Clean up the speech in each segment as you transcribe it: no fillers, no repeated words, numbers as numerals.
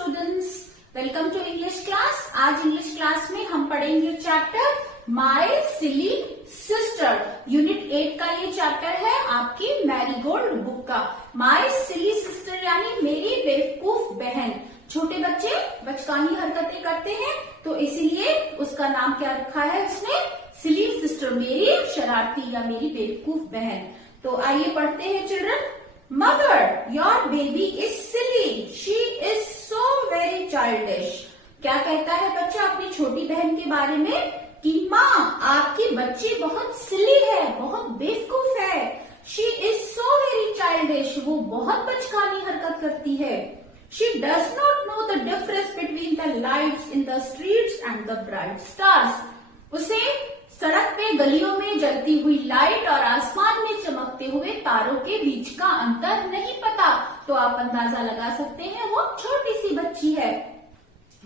Students, welcome to English class. आज English class में हम पढ़ेंगे chapter my silly sister. Unit 8 का ये चैप्टर है आपकी मैरीगोल्ड बुक का। माय सिली सिस्टर यानी मेरी बेवकूफ बहन। छोटे बच्चे बचकानी हरकतें करते हैं तो इसीलिए उसका नाम क्या रखा है उसने, सिली सिस्टर, मेरी शरारती या मेरी बेवकूफ बहन। तो आइए पढ़ते हैं children. Mother, your baby is silly. She is so very childish. क्या कहता है बच्चा अपनी छोटी बहन के बारे में कि माँ आपकी बच्ची बहुत सिली है, बहुत बेवकूफ है। She is so very childish. वो बहुत बचकानी हरकत करती है। She does not know the difference between the lights in the streets and the bright stars. उसे सड़क पे गलियों में जलती हुई लाइट और आसमान में चमकते हुए तारों के बीच का अंतर नहीं पता। तो आप अंदाजा लगा सकते हैं वो छोटी सी बच्ची है।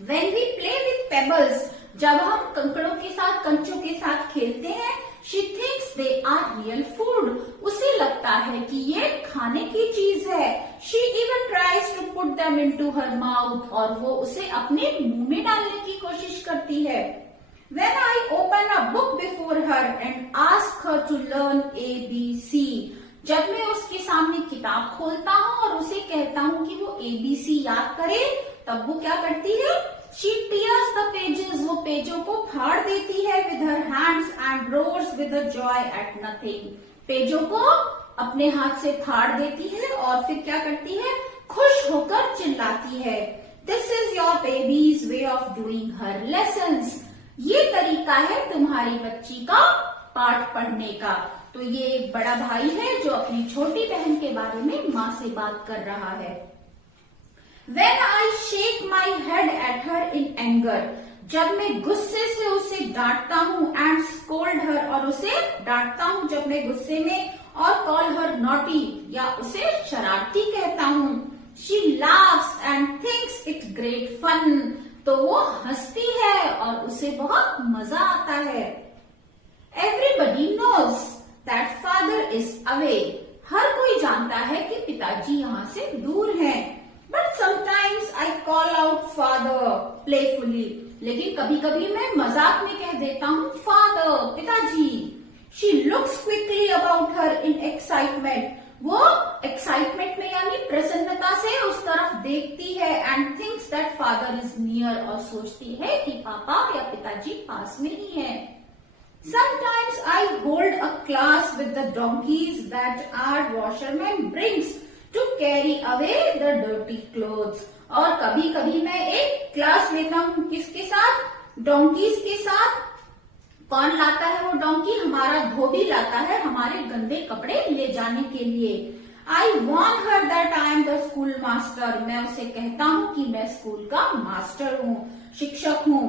When we play with pebbles, जब हम कंकड़ों के साथ, कंचों के साथ खेलते हैं, she thinks they are real food. उसे लगता है कि ये खाने की चीज है। She even tries to put them into her mouth. और वो उसे अपने मुंह में डालने की कोशिश करती है। When I open a book before her and ask her to learn ABC, जब मैं उसके सामने किताब खोलता हूँ और उसे कहता हूँ कि वो ABC याद करे, तब वो क्या करती है? She tears the pages, वो पेजों को फाड़ देती है with her hands and roars with a joy at nothing. पेजों को अपने हाथ से फाड़ देती है और फिर क्या करती है? खुश होकर चिल्लाती है। This is your baby's way of doing her lessons. ये तरीका है तुम्हारी बच्ची का पाठ पढ़ने का। तो ये एक बड़ा भाई है जो अपनी छोटी बहन के बारे में माँ से बात कर रहा है। When I shake my head at her in anger, जब मैं गुस्से से उसे डांटता हूँ and scold her, और उसे डांटता हूँ जब मैं गुस्से में, और call her naughty, या उसे शरारती कहता हूँ, she laughs and thinks it great fun, तो वो हंसती है और उसे बहुत मजा आता है। Everybody knows that father is away. हर कोई जानता है कि पिताजी यहाँ से दूर हैं। But sometimes I call out father playfully. लेकिन कभी कभी मैं मजाक में कह देता हूँ father, पिताजी। She looks quickly about her in excitement. वो एक्साइटमेंट में यानी प्रसन्नता से उस तरफ देखती है and thinks that father is near, और सोचती है कि पापा या पिताजी पास में ही हैं। Sometimes I hold a class with the donkeys that our washerman brings to carry away the dirty clothes. और कभी कभी मैं एक क्लास लेता हूँ किसके साथ? डोंकीज के साथ। कौन लाता है वो डोंकी? हमारा धोबी लाता है हमारे गंदे कपड़े ले जाने के लिए। I warn her that I am the school master. मैं उसे कहता हूँ कि मैं स्कूल का मास्टर हूँ, शिक्षक हूँ।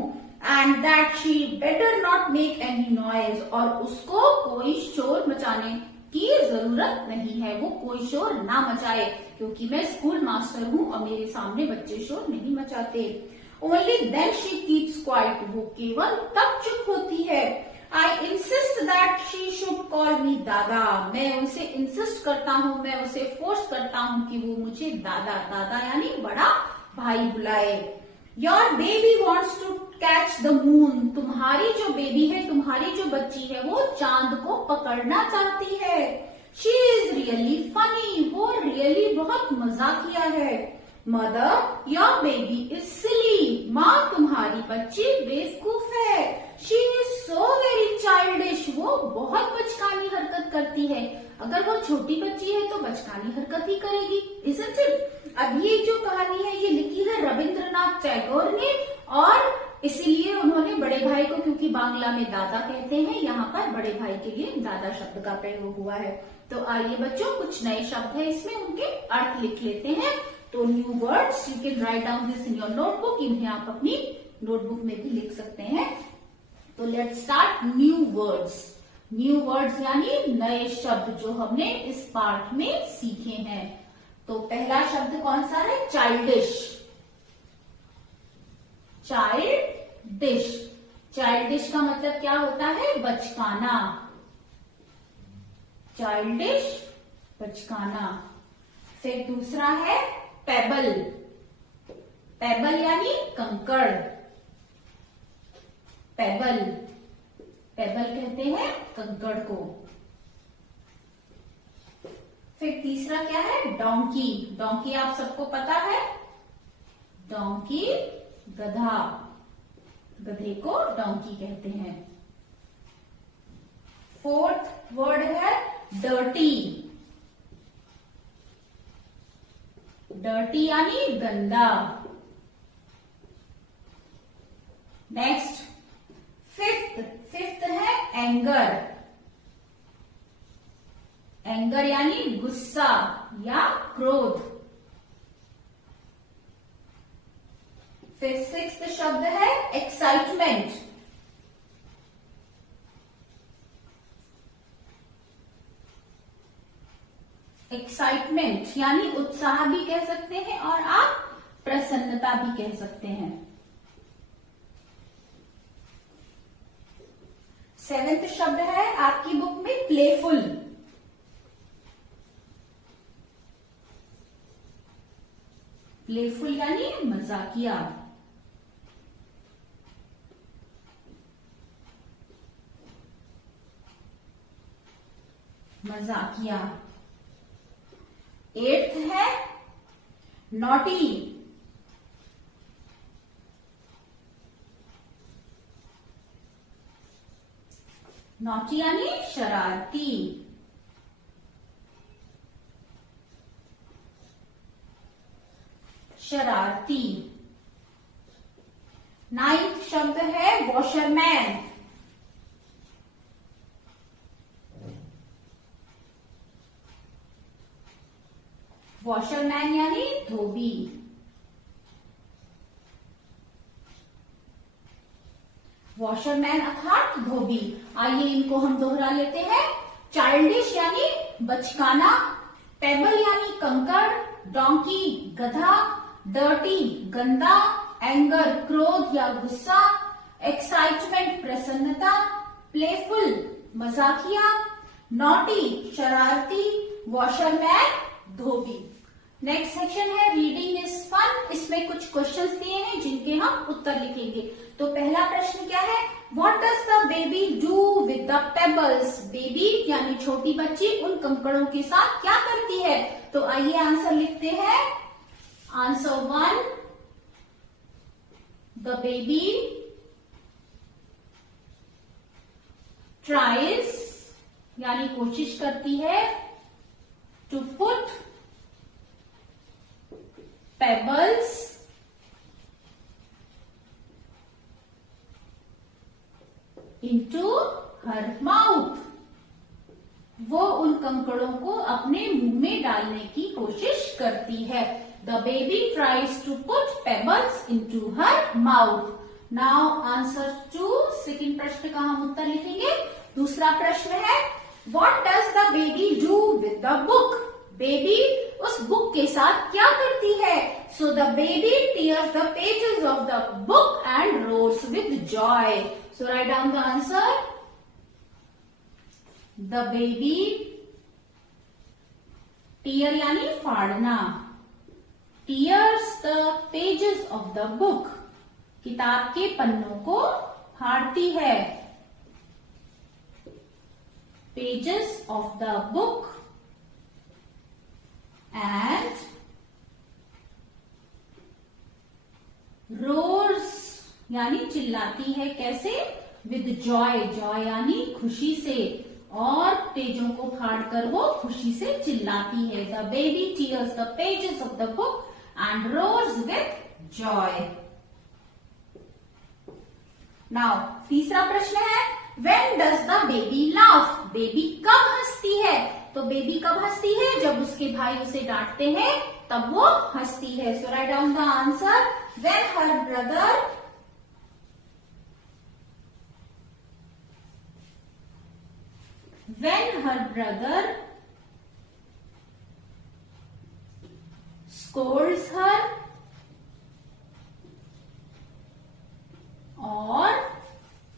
And that she better not make any noise. और उसको कोई शोर मचाने की जरूरत नहीं है, वो कोई शोर ना मचाए, क्योंकि मैं स्कूल मास्टर हूँ और मेरे सामने बच्चे शोर नहीं मचाते। Only then she keeps quiet. वो केवल तब चुप होती है। I insist that she should call me दादा. मैं उसे इंसिस्ट करता हूँ, मैं उसे फोर्स करता हूँ कि वो मुझे दादा, दादा यानी बड़ा भाई बुलाए। Your baby wants to catch the moon. तुम्हारी जो बेबी है, तुम्हारी जो बच्ची है, वो चांद को पकड़ना चाहती है। She is really funny. वो really बहुत मजाकिया है। Mother, your baby is silly. माँ तुम्हारी बच्ची बेवकूफ है। She is so very childish. वो बहुत बचकानी हरकत करती है। अगर वो छोटी बच्ची है तो बचकानी हरकत ही करेगी, isn't it? अब ये जो कहानी है ये लिखी है रविंद्रनाथ टैगोर ने, और इसीलिए उन्होंने बड़े भाई को, क्योंकि बांग्ला में दादा कहते हैं, यहाँ पर बड़े भाई के लिए दादा शब्द का प्रयोग हुआ है। तो आइए बच्चों, कुछ नए शब्द है इसमें, उनके अर्थ लिख लेते हैं। तो new words, you can write down this in your notebook. इन्हें आप अपनी नोटबुक में भी लिख सकते हैं। तो let's start new words. New words यानी नए शब्द जो हमने इस पार्ट में सीखे हैं। तो पहला शब्द कौन सा है? चाइल्डिश। चाइल्डिश, चाइल्डिश का मतलब क्या होता है? बचकाना। चाइल्डिश, बचकाना। फिर दूसरा है पेबल। पेबल यानी कंकड़, पेबल, पेबल कहते हैं कंकड़ को। फिर तीसरा क्या है, डोंकी। डोंकी आप सबको पता है, डोंकी गधा, गधे को डोंकी कहते हैं। फोर्थ वर्ड है डर्टी, डर्टी यानी गंदा। नेक्स्ट फिफ्थ, फिफ्थ है एंगर, एंगर यानी गुस्सा या क्रोध। फिर सिक्स्थ शब्द है एक्साइटमेंट, एक्साइटमेंट यानी उत्साह भी कह सकते हैं और आप प्रसन्नता भी कह सकते हैं। सेवेंथ शब्द है आपकी बुक में प्लेफुल, प्लेफुल यानी मजाकिया। मजाकिया। एट्थ है नॉटी, नॉटी यानी शरारती। शरारती। नाइन्थ शब्द है वॉशरमैन, वॉशरमैन यानी धोबी। वॉशरमैन अर्थात धोबी। आइए इनको हम दोहरा लेते हैं। चाइल्डिश यानी बचकाना, पेबल यानी कंकड़, डोंकी गधा, डर्टी गंदा, एंगर क्रोध या गुस्सा, एक्साइटमेंट प्रसन्नता, प्लेफुल मजाकिया, नॉटी शरारती, वॉशरमैन धोबी। नेक्स्ट सेक्शन है रीडिंग इज फन। इसमें कुछ क्वेश्चंस दिए हैं जिनके हम उत्तर लिखेंगे। तो पहला प्रश्न क्या है, what does the baby do with the pebbles. Baby यानी छोटी बच्ची उन कंकड़ों के साथ क्या करती है। तो आइए आंसर लिखते हैं। आंसर 1, द बेबी ट्राइज यानी कोशिश करती है, to put pebbles into her mouth. वो उन कंकड़ों को अपने मुंह में डालने की कोशिश करती है। The baby tries to put pebbles into her mouth. Now answer 2, second प्रश्न का हम उत्तर लिखेंगे। दूसरा प्रश्न है, what does the baby do with the book. Baby उस बुक के साथ क्या करती है। So the baby tears the pages of the book and roars with joy. So write down the answer. The baby, tear यानी फाड़ना, tears the pages of the book किताब के पन्नों को फाड़ती है। Pages of the book and roars यानी चिल्लाती है। कैसे, विद जॉय, जॉय यानी खुशी से, और पेजों को फाड़कर वो खुशी से चिल्लाती है। The baby tears the pages of the book and roars with Joy. Now तीसरा प्रश्न है, when does the baby laugh. Baby कब हंसती है। तो बेबी कब हंसती है, जब उसके भाई उसे डांटते हैं तब वो हंसती है। So write down the answer. When her brother, when her brother scolds her और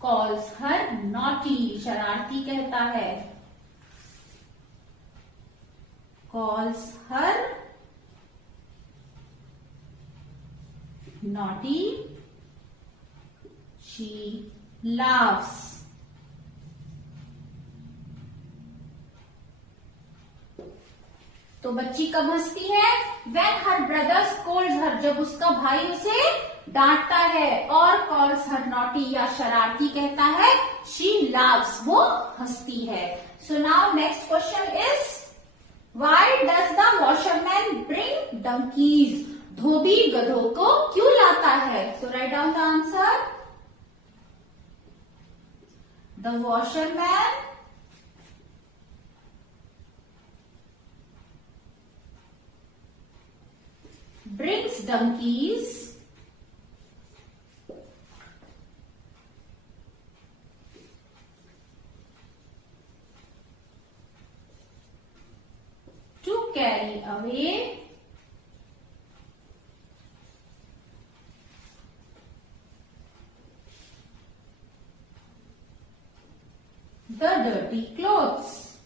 calls her naughty, शरारती कहता है। calls her naughty, she laughs. तो बच्ची कब हंसती है? When her brother scolds her, जब उसका भाई उसे डांटता है, और calls her naughty या शरारती कहता है, she laughs, वो हंसती है. So now next question is, why does the washerman bring donkeys? धोबी गधों को क्यों लाता है? So write down the answer. The washerman brings donkeys to carry away the dirty clothes.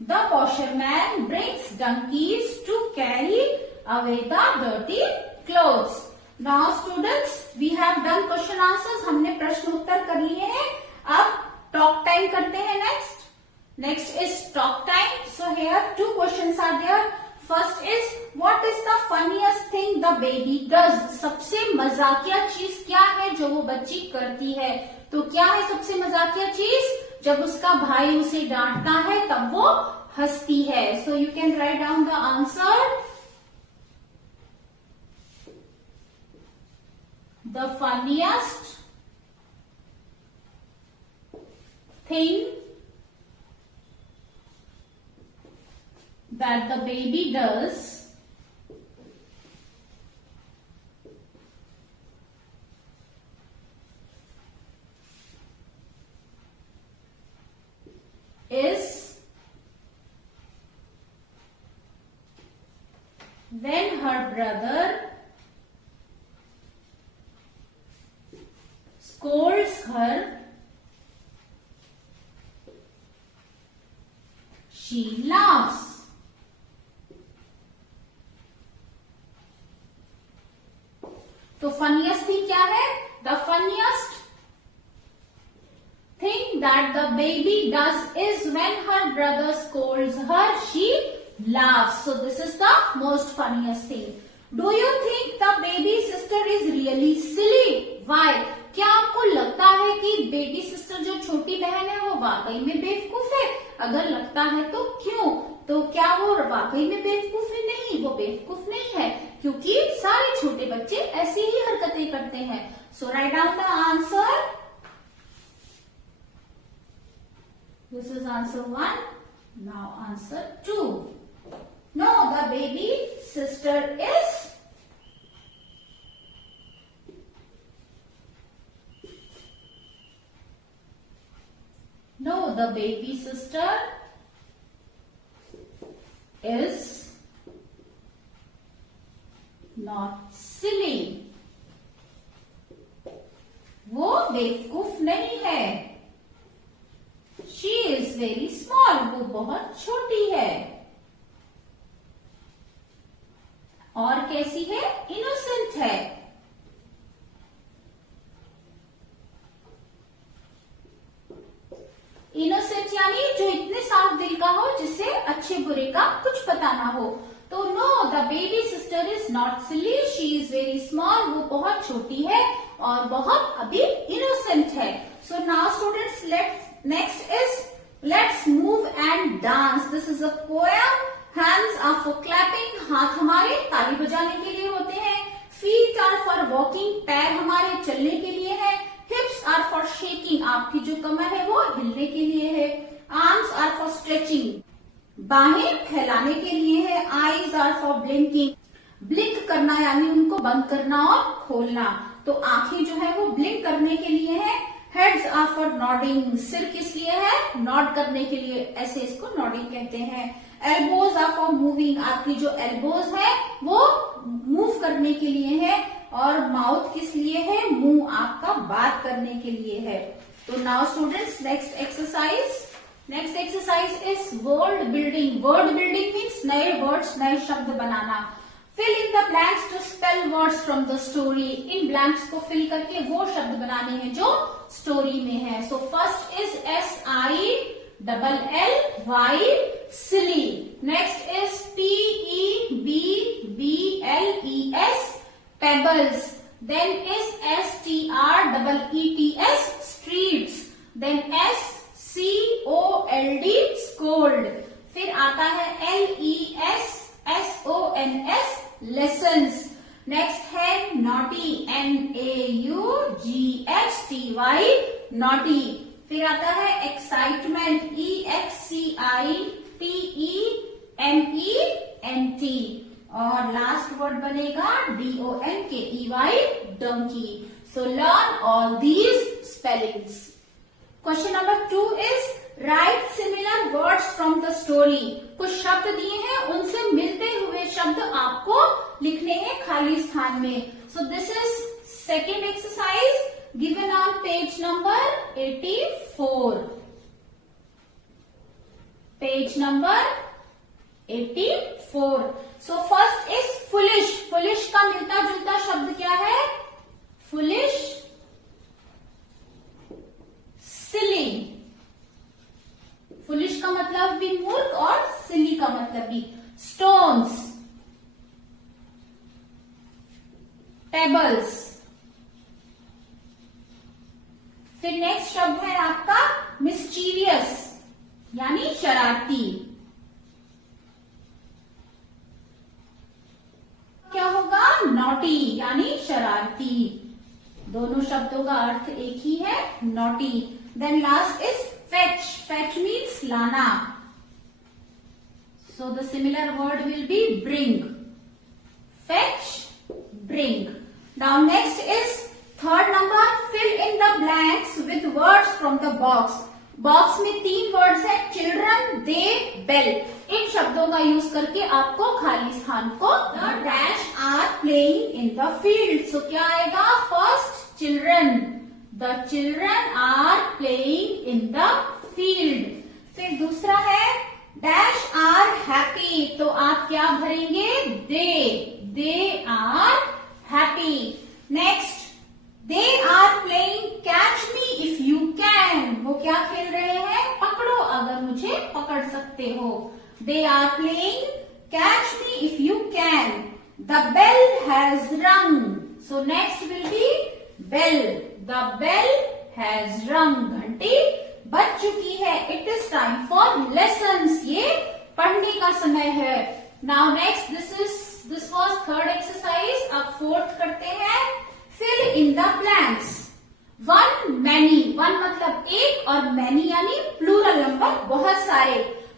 The washerman brings donkeys to carry away the dirty clothes. Now students, we have done question answers. हमने प्रश्न उत्तर कर लिए हैं. अब talk time करते हैं next. Next is talk time. So here two questions are there. First is, what is the funniest thing the baby does? सबसे मजाकिया चीज क्या है जो वो बच्ची करती है? तो क्या है सबसे मजाकिया चीज? जब उसका भाई उसे डांटता है तब वो हंसती है. So you can write down the answer. The funniest thing that the baby does is when her brother scolds her, she laughs. तो फनीएस्ट थिंग क्या है? The funniest thing that the baby does is when her brother Scholz her, she laughs. So this is the most funniest thing. Do you think the baby sister is really silly? Why? क्या आपको लगता है कि baby sister जो छोटी बहन है वो वाकई में बेवकूफ है? अगर लगता है तो क्यों? तो क्या वो वाकई में बेवकूफ है? नहीं, वो बेवकूफ नहीं है, क्योंकि सारे छोटे बच्चे ऐसी ही हरकतें करते हैं. So write down the answer. This is answer 1. Now answer 2. No, the baby sister is the baby sister is not silly. वो बेवकूफ नहीं है. She is very small. वो बहुत छोटी है. और कैसी है? इनोसेंट है. इनोसेंट यानी जो इतने साफ दिल का हो जिसे अच्छे बुरे का कुछ पता ना हो. तो no, the baby sister is not silly. She is very small. वो बहुत छोटी है और बहुत अभी इनोसेंट है. So now students, next is let's move and dance. This is a poem. Hands are for clapping. हाथ हमारे ताली बजाने के लिए होते हैं. Feet are for walking. पैर हमारे चलने के लिए है. Hips are for shaking. आपकी जो कमर है वो हिलने के लिए है. Arms are for stretching. बाहें फैलाने के लिए है. Eyes are for blinking. Blink करना यानी उनको बंद करना और खोलना. तो आंखें जो है वो ब्लिंक करने के लिए है. Heads are for nodding. सिर किस लिए है? नॉड करने के लिए. ऐसे इसको नॉडिंग कहते हैं. Elbows are for moving. आपकी जो एल्बोज है वो मूव करने के लिए है. और माउथ किस लिए है? मुंह आपका बात करने के लिए है. तो now students, next exercise is word building. Word building means नए वर्ड्स, नए शब्द बनाना. Fill in the blanks to spell words from the story. In blanks को फिल करके वो शब्द बनाने हैं जो स्टोरी में है. So first is SILLY, silly. Next is PEBBLES, pebbles. Then is STREETS, streets. Then SCOLD, scold. फिर आता है LESSONS, lessons. नेक्स्ट है naughty, NAUGHTY, naughty. फिर आता है एक्साइटमेंट, EXCITEMENT. और लास्ट वर्ड बनेगा DONKEY, donkey. So learn all these spellings. Question number 2 is write similar words from the story. कुछ शब्द दिए हैं, उनसे मिलते हुए शब्द आपको लिखने हैं खाली स्थान में. So this is second exercise given on page number 84. Page number 84. So first is foolish. Foolish का मिलता जुलता शब्द क्या है? Foolish, silly. Foolish का मतलब भी मूर्ख और silly का मतलब भी. Stones, pebbles. फिर नेक्स्ट शब्द है आपका मिस्चीवियस, यानी शरारती. क्या होगा? नॉटी, यानी शरारती. दोनों शब्दों का अर्थ एक ही है, naughty. Then last is fetch. Fetch means लाना. So the similar word will be bring. Fetch, bring. Now next is third number, fill in the blanks with words from the box. Box में 3 words है, children, दे, bell. इन शब्दों का use करके आपको खाली स्थान को the dash are playing in the field. So क्या आएगा? First children, the children are playing in the field. फिर दूसरा है डैश आर हैप्पी. तो आप क्या भरेंगे? They are happy. Next, they are playing catch me if you can. वो क्या खेल रहे हैं? पकड़ो अगर मुझे पकड़ सकते हो. They are playing catch me if you can. The bell has rung. So next will be bell. The bell has rung. घंटी बज चुकी है. It is time for lessons. ये पढ़ने का समय है. Now next, this was third exercise. अब फोर्थ करते हैं. Fill in the blanks. 1 many. 1 मतलब एक और many यानी प्लूरल नंबर, बहुत सारे.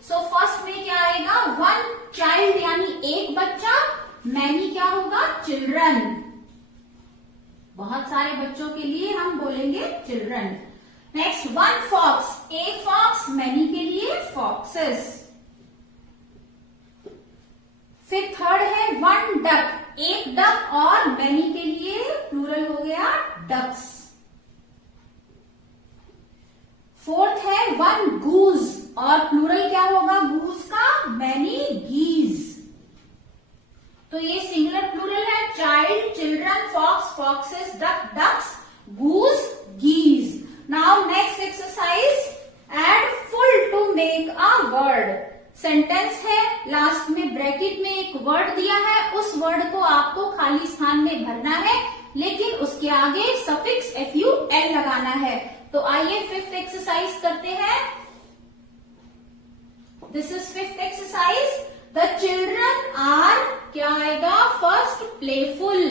सो फर्स्ट में क्या आएगा? 1 चाइल्ड यानी एक बच्चा. many क्या होगा? चिल्ड्रन. बहुत सारे बच्चों के लिए हम बोलेंगे चिल्ड्रन. Next 1 fox. एक फॉक्स. many के लिए फॉक्सेस. फिर थर्ड है 1 डक. एक डक और many के लिए प्लूरल हो गया डक्स. फोर्थ है 1 गूज और प्लूरल क्या होगा गूज का? many geese. तो ये सिंगुलर प्लूरल है. Child, children, fox, foxes, duck, ducks, goose, geese. Now next exercise, add full to make a word. Sentence है, लास्ट में ब्रैकेट में एक वर्ड दिया है. उस वर्ड को आपको खाली स्थान में भरना है, लेकिन उसके आगे सफिक्स FUL लगाना है. तो आइए फिफ्थ एक्सरसाइज करते हैं. This is fifth exercise. The children are, क्या आएगा? First playful.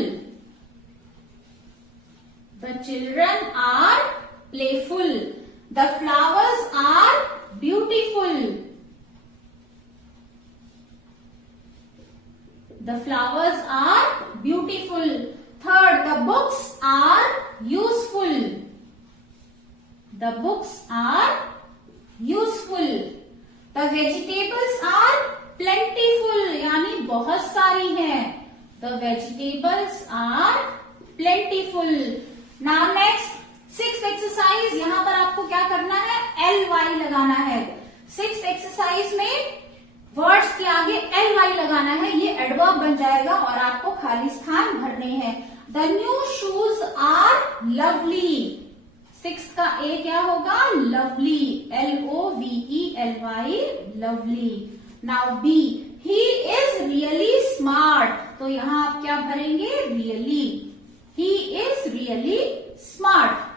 The children are playful. The flowers are beautiful. The flowers are beautiful. Third, the books are useful. The books are useful. The vegetables are plentiful. यानी बहुत सारी हैं. The vegetables are plentiful. Now next, sixth exercise, यहाँ पर आपको क्या करना है, LY लगाना है। सिक्स्थ एक्सरसाइज में वर्ड्स के आगे LY लगाना है, ये एडवर्ब बन जाएगा और आपको खाली स्थान भरने हैं। The new shoes are lovely. Sixth का ए क्या होगा, lovely, LOVELY, lovely. Now B, he is really smart, तो यहां आप क्या भरेंगे, really, he is really smart.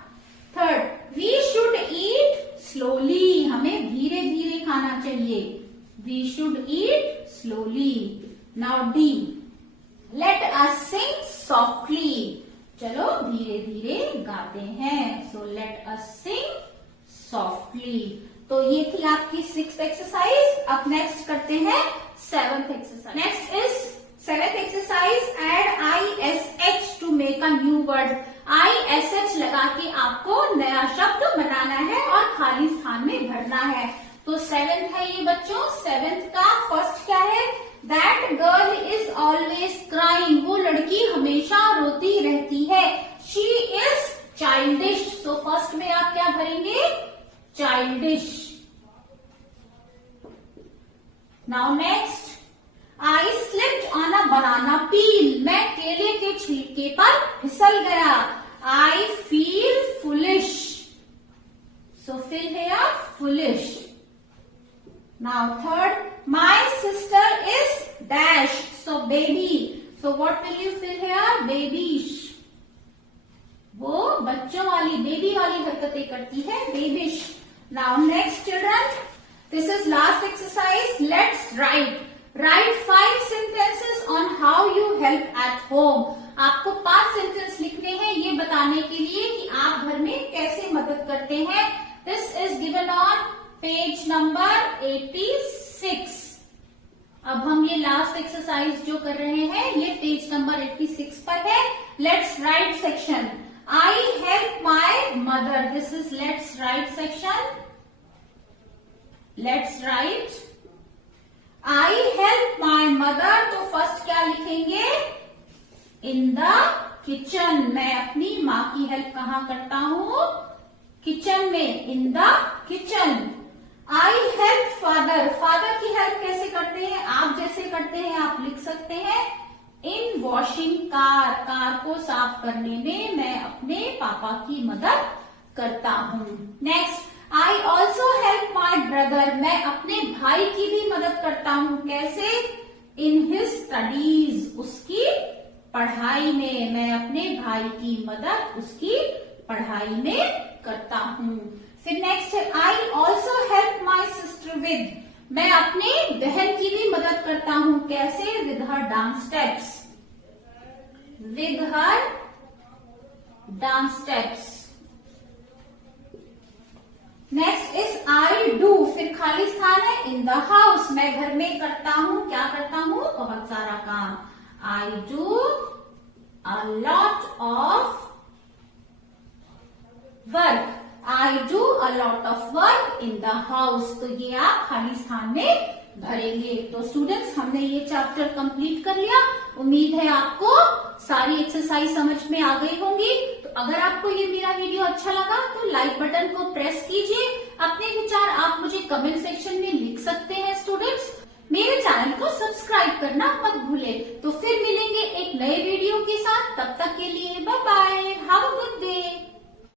Third, we should eat slowly, हमें धीरे धीरे खाना चाहिए, we should eat slowly. Now D, let us sing softly, चलो धीरे धीरे गाते हैं, so let us sing softly. तो ये थी आपकी सिक्स्थ एक्सरसाइज। अब नेक्स्ट करते हैं seventh exercise. Next is seventh exercise, add ISH to make a new word. ISH लगा के आपको नया शब्द बनाना है और खाली स्थान में भरना है। तो सेवेंथ है ये बच्चों। सेवेंथ का फर्स्ट क्या है, that girl is always crying, वो लड़की हमेशा रोती रहती है। She is childish, so first में आप क्या भरेंगे, childish. Now next, I slipped on a banana peel, मैं केले के छिलके पर फिसल गया। I feel foolish, so fill here foolish. Now third, my sister is dash, so baby, so what will you fill here, babyish, वो बच्चों वाली, बेबी वाली हरकतें करती है, बेबिश। Now next children, this is last exercise, let's write. Write 5 sentences on how you help at home। आपको 5 sentence लिखने हैं ये बताने के लिए कि आप घर में कैसे मदद करते हैं। This is given on page number 86। अब हम ये लास्ट एक्सरसाइज जो कर रहे हैं ये पेज नंबर 86 पर है। Let's write section, I help my mother, this is let's write section. Let's write, I help my mother, तो फर्स्ट क्या लिखेंगे, इन द किचन, मैं अपनी माँ की हेल्प कहाँ करता हूँ, किचन में, in the kitchen. I help father, father की हेल्प कैसे करते हैं, आप जैसे करते हैं आप लिख सकते हैं, इन वॉशिंग कार, कार को साफ करने में मैं अपने पापा की मदद करता हूँ। Next, I also help my brother, मैं अपने भाई की भी मदद करता हूँ, कैसे, इन हिज स्टडीज, उसकी पढ़ाई में, मैं अपने भाई की मदद उसकी पढ़ाई में करता हूँ। फिर नेक्स्ट है, I also help my sister with, मैं अपने बहन की भी मदद करता हूँ, कैसे, with her dance steps, with her dance steps. Next is I do, फिर खाली स्थान है, इन द हाउस, मैं घर में करता हूँ, क्या करता हूँ, बहुत सारा काम, I do a lot of work, I do a lot of work in the house. तो ये आप खाली स्थान में भरेंगे। तो स्टूडेंट्स, हमने ये चैप्टर कंप्लीट कर लिया। उम्मीद है आपको सारी एक्सरसाइज समझ में आ गई होंगी। तो अगर आपको ये मेरा वीडियो अच्छा लगा तो लाइक बटन को प्रेस कीजिए। अपने विचार आप मुझे कमेंट सेक्शन में लिख सकते हैं। स्टूडेंट्स, मेरे चैनल को सब्सक्राइब करना मत भूलें। तो फिर मिलेंगे एक नए वीडियो के साथ, तब तक के लिए bye bye, have a good day.